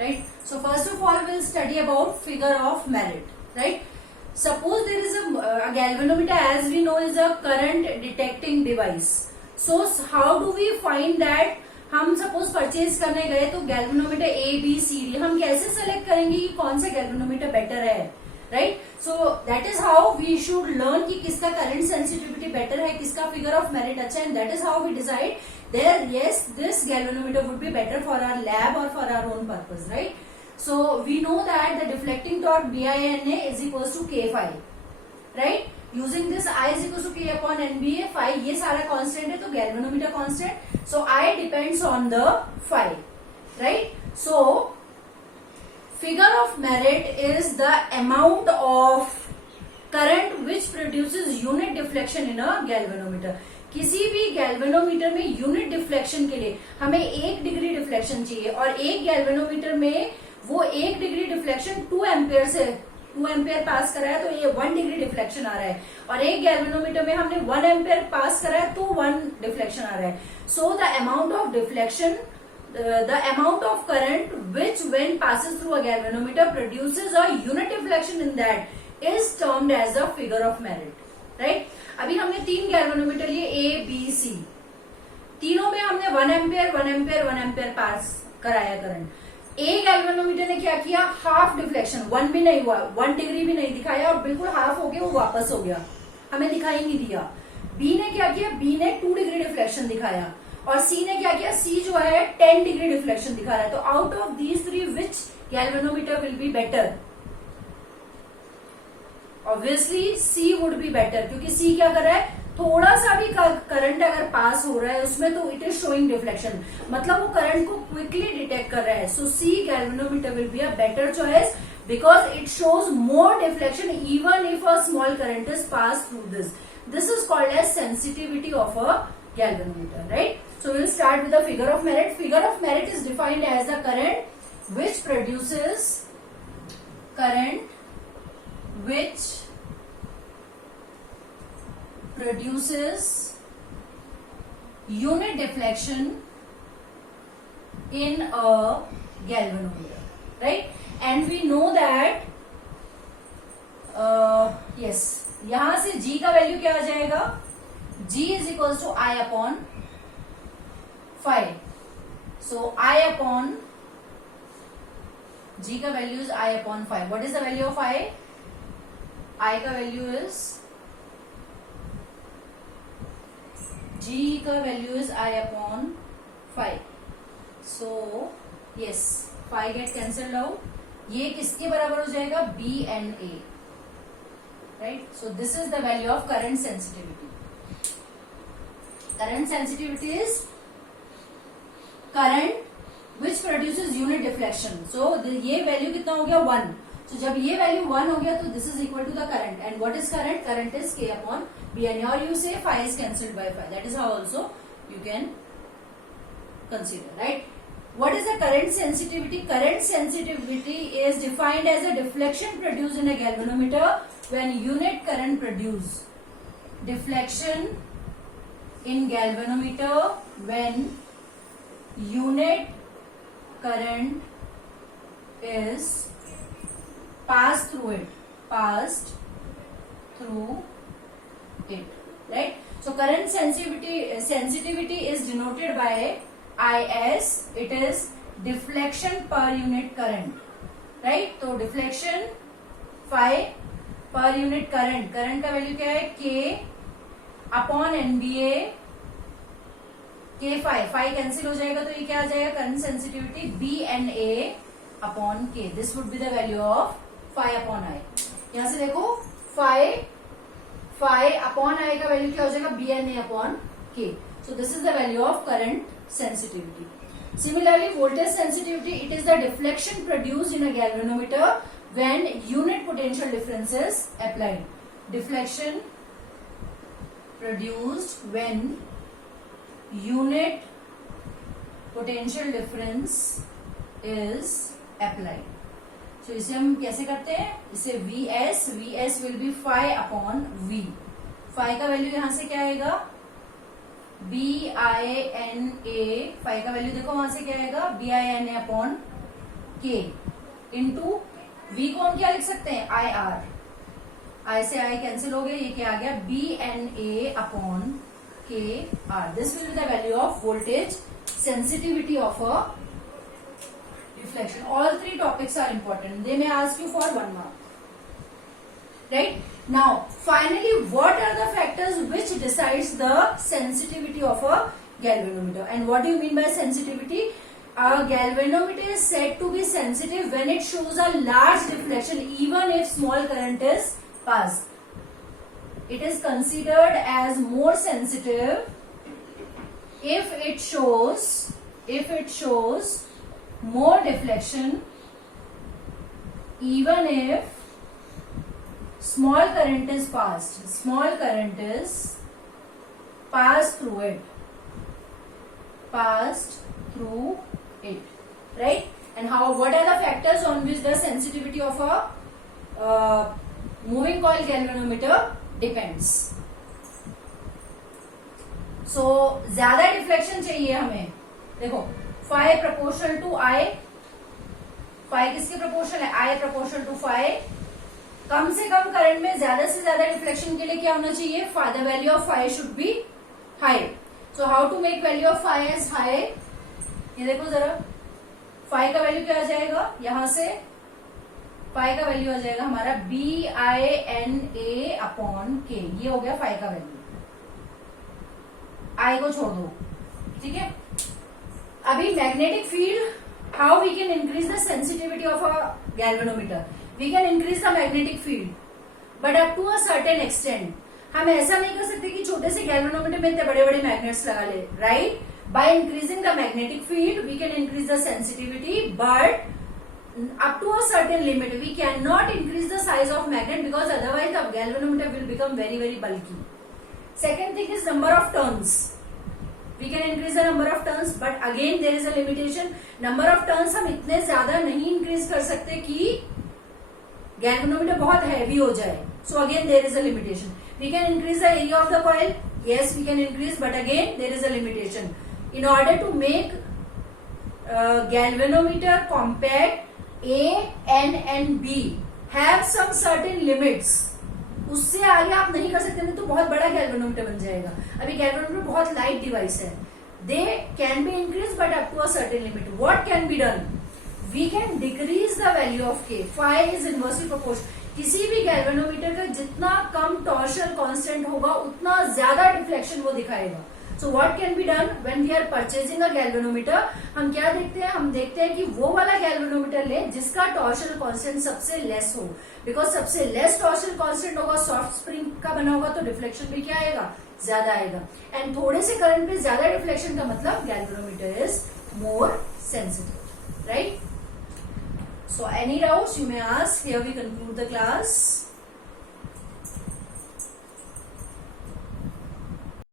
right? So first of all, we'll study about figure of merit, right? Suppose there is a galvanometer, as we know, is a current detecting device. So how do we find that? हम suppose purchase करने गए तो galvanometer A B C D, हम कैसे select करेंगे कि कौन सा गैल्वेनोमीटर बेटर है, right? So that is how we should learn कि किसका करंट सेंसिटिविटी बेटर है, किसका फिगर ऑफ मेरिट अच्छा है, and that is how we decide there yes this galvanometer would be better for our lab और for our own purpose, right? So we know that the deflecting torque BINA is equals to K phi, right? Using this I is equals to K upon NBA, phi ये सारा constant है, तो galvanometer constant, so I depends on the phi, right? So figure of merit is the amount of current which produces unit deflection in a galvanometer. किसी भी galvanometer में unit deflection के लिए हमें 1 डिग्री डिफ्लेक्शन चाहिए, और एक गैल्वेनोमीटर में वो 1 डिग्री डिफ्लेक्शन 2 एम्पियर से 2 एम्पियर पास करा है, तो ये 1 डिग्री डिफ्लेक्शन आ रहा है, और एक गैल्वेनोमीटर में हमने 1 एम्पियर पास करा है तो 1 डिफ्लेक्शन आ रहा है. So the amount of deflection, the amount of current which when passes through a galvanometer produces a unit deflection in that is termed as the figure of merit, right? अभी हमने 3 galvanometer लिए A B C, तीनों में हमने 1 ampere 1 ampere 1 ampere पास कराया current. ए galvanometer ने क्या किया, हाफ डिफ्लेक्शन, 1 भी नहीं हुआ, 1 डिग्री भी नहीं दिखाया, और बिल्कुल हाफ हो गया, वो वापस हो गया, हमें दिखाई नहीं दिया. बी ने क्या किया, बी ने 2 डिग्री डिफ्लेक्शन दिखाया, और सी ने क्या किया, सी जो है 10 डिग्री डिफ्लेक्शन दिखा रहा है. तो out of these 3 which galvanometer will be better? Obviously C would be better, क्योंकि सी क्या कर रहा है, थोड़ा सा भी करंट अगर पास हो रहा है उसमें तो इट इज शोइंग डिफ्लेक्शन, मतलब वो करंट को क्विकली डिटेक्ट कर रहा है. So C galvanometer will be a better choice because it shows more deflection even if a small current is pass through this. This is called as sensitivity of a galvanometer, right? So we'll start with the figure of merit. Figure of merit is defined as the current which produces unit deflection in a galvanometer, right? And we know that yes, यहां से G का value क्या आ जाएगा, G is equals to I upon phi. So I upon G का value is I upon phi. What is the value of I? I का value is G का value is I upon phi. So yes, phi get cancelled out. ये किसके बराबर हो जाएगा, BNA, right? So this is the value of current sensitivity. Current sensitivity is current which produces unit deflection. So ये value कितना हो गया, 1. So जब ये वैल्यू 1 हो गया तो this is equal to the current. And what is current? Current is K upon BNA, or you say phi is cancelled by phi. That is how also you can consider, right? What is the current sensitivity? Current sensitivity is defined as a deflection produced in a galvanometer when unit current produce. Deflection in galvanometer when unit current is passed through it, right? So current sensitivity is denoted by IS. It is deflection per unit current, right? तो deflection phi per unit current का value क्या है, K upon NBA K phi cancel हो जाएगा, तो ये क्या आ जाएगा, current sensitivity BNA upon K. This would be the value of phi upon I. यहां से देखो phi अपॉन I का वैल्यू क्या हो जाएगा, BNA upon K. So this is the value of current sensitivity. Similarly, voltage sensitivity, it is the deflection produced in a galvanometer when unit potential difference is applied. Deflection produced when unit potential difference is applied. So इसे हम कैसे करते हैं, इसे VS will be phi upon V. phi का value यहां से क्या आएगा, BINA. phi का वैल्यू देखो वहां से क्या आएगा, BINA अपॉन के इंटू वी को हम क्या लिख सकते हैं आई आर, आई से आई कैंसिल हो गया, ये क्या आ गया B N A upon K R. This will be the value of voltage sensitivity of a reflection. All three topics are important. They may ask you for 1 mark. Right? Now, finally, what are the factors which decides the sensitivity of a galvanometer? And what do you mean by sensitivity? A galvanometer is said to be sensitive when it shows a large deflection even if small current is passed. It is considered as more sensitive if it shows more deflection even if small current is passed through it, right? And what are the factors on which the sensitivity of a moving coil galvanometer depends? So ज्यादा deflection चाहिए हमें, देखो phi proportional to I, phi किसके proportional है, I proportional to phi. कम से कम current में ज्यादा से ज्यादा डिफ्लेक्शन के लिए क्या होना चाहिए, the value of phi should be high. So how to make value of phi as high, ये देखो जरा, फाई का वैल्यू क्या आ जाएगा, यहां से फाई का वैल्यू आ जाएगा हमारा B I N A upon K, ये हो गया फाई का वैल्यू, आई को छोड़ दो. ठीक है, अभी magnetic field, how we can increase the sensitivity of a galvanometer, we can increase the magnetic field but up to a certain extent. हम ऐसा नहीं कर सकते कि छोटे से गैल्वेनोमीटर में इतने बड़े बड़े मैग्नेट्स लगा ले, right? By increasing the magnetic field we can increase the sensitivity but up to a certain limit. We cannot increase the size of magnet because otherwise the galvanometer will become very bulky. Second thing is number of turns. We can increase the number of turns but again there is a limitation. Number of turns हम इतने ज्यादा नहीं increase कर सकते कि galvanometer बहुत heavy हो जाए. So again there is a limitation. We can increase the area of the coil. Yes, we can increase but again there is a limitation. In order to make galvanometer compact, A, N and B have some certain limits. उससे आगे आप नहीं कर सकते, नहीं तो बहुत बड़ा गैल्वेनोमीटर बन जाएगा. अभी गैल्वेनोमीटर बहुत लाइट डिवाइस है. They can be increased but up to a certain limit. What can be done? We can decrease the value of K. Phi is inversely proportional. किसी भी गैल्वेनोमीटर का जितना कम टॉर्शनल कांस्टेंट होगा उतना ज्यादा deflection वो दिखाएगा. So what can be done when we are purchasing a galvanometer? हम क्या देखते हैं, हम देखते हैं कि वो वाला गैल्वेनोमीटर ले जिसका टॉर्शनल कांस्टेंट सबसे लेस हो. बिकॉज सबसे लेस टॉर्शनल कांस्टेंट होगा, सॉफ्ट स्प्रिंग का बना होगा, तो डिफ्लेक्शन भी क्या आएगा, ज्यादा आएगा. एंड थोड़े से करंट पे ज्यादा डिफ्लेक्शन का मतलब galvanometer is more sensitive, right? So any doubts you may ask. Here we conclude the class.